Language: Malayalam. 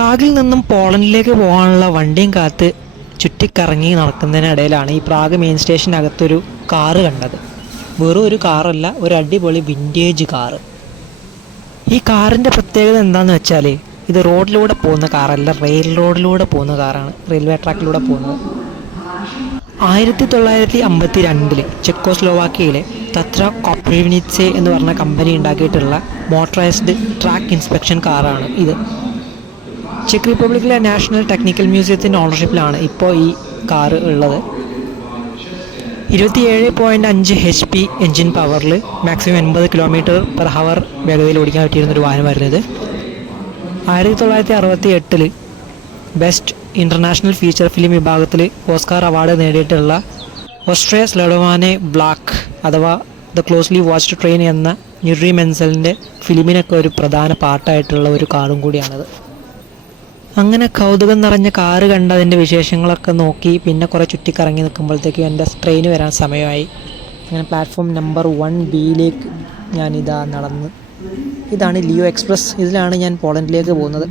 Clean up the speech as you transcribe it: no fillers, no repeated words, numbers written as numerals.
പ്രാഗിൽ നിന്നും പോളണ്ടിലേക്ക് പോകാനുള്ള വണ്ടിയും കാത്ത് ചുറ്റിക്കറങ്ങി നടക്കുന്നതിനിടയിലാണ് ഈ പ്രാഗ് മെയിൻ സ്റ്റേഷനകത്തൊരു കാറ് കണ്ടത്. വെറും ഒരു കാറല്ല, ഒരു അടിപൊളി വിൻറ്റേജ് കാറ്. ഈ കാറിൻ്റെ പ്രത്യേകത എന്താണെന്ന് വെച്ചാൽ ഇത് റോഡിലൂടെ പോകുന്ന കാറല്ല, റെയിൽ റോഡിലൂടെ പോകുന്ന കാറാണ്, റെയിൽവേ ട്രാക്കിലൂടെ പോകുന്നത്. 1952 ചെക്കോസ്ലോവാക്യയിലെ തത്ര കോപ്രിവിനിറ്റ്സെ എന്ന് പറഞ്ഞ കമ്പനി ഉണ്ടാക്കിയിട്ടുള്ള മോട്ടറൈസ്ഡ് ട്രാക്ക് ഇൻസ്പെക്ഷൻ കാറാണ് ഇത്. ചെക്ക് റിപ്പബ്ലിക്കിലെ നാഷണൽ ടെക്നിക്കൽ മ്യൂസിയത്തിൻ്റെ ഓണർഷിപ്പിലാണ് ഇപ്പോൾ ഈ കാറ് ഉള്ളത്. 27.5 HP എൻജിൻ പവറിൽ മാക്സിമം 80 km/h വേഗതയിൽ ഓടിക്കാൻ പറ്റിയിരുന്നൊരു വാഹനമായിരുന്നു ഇത്. 1968 ബെസ്റ്റ് ഇൻ്റർനാഷണൽ ഫീച്ചർ ഫിലിം വിഭാഗത്തിൽ ഓസ്കാർ അവാർഡ് നേടിയിട്ടുള്ള ഓസ്ട്രിയ സ്ലെഡോവാനെ ബ്ലാക്ക് അഥവാ ദ ക്ലോസ്ലി വാച്ച്ഡ് ട്രെയിൻ എന്ന ന്യൂറി മെൻസലിൻ്റെ ഫിലിമിനൊക്കെ ഒരു പ്രധാന പാട്ടായിട്ടുള്ള ഒരു കാറും കൂടിയാണിത്. അങ്ങനെ കൗതുകം നിറഞ്ഞ കാറ് കണ്ട് അതിൻ്റെ വിശേഷങ്ങളൊക്കെ നോക്കി പിന്നെ കുറേ ചുറ്റിക്കറങ്ങി നിൽക്കുമ്പോഴത്തേക്കും എൻ്റെ ട്രെയിൻ വരാൻ സമയമായി. അങ്ങനെ പ്ലാറ്റ്ഫോം നമ്പർ 1B ഞാനിതാ നടന്ന്, ഇതാണ് ലിയോ എക്സ്പ്രസ്. ഇതിലാണ് ഞാൻ പോളണ്ടിലേക്ക് പോകുന്നത്.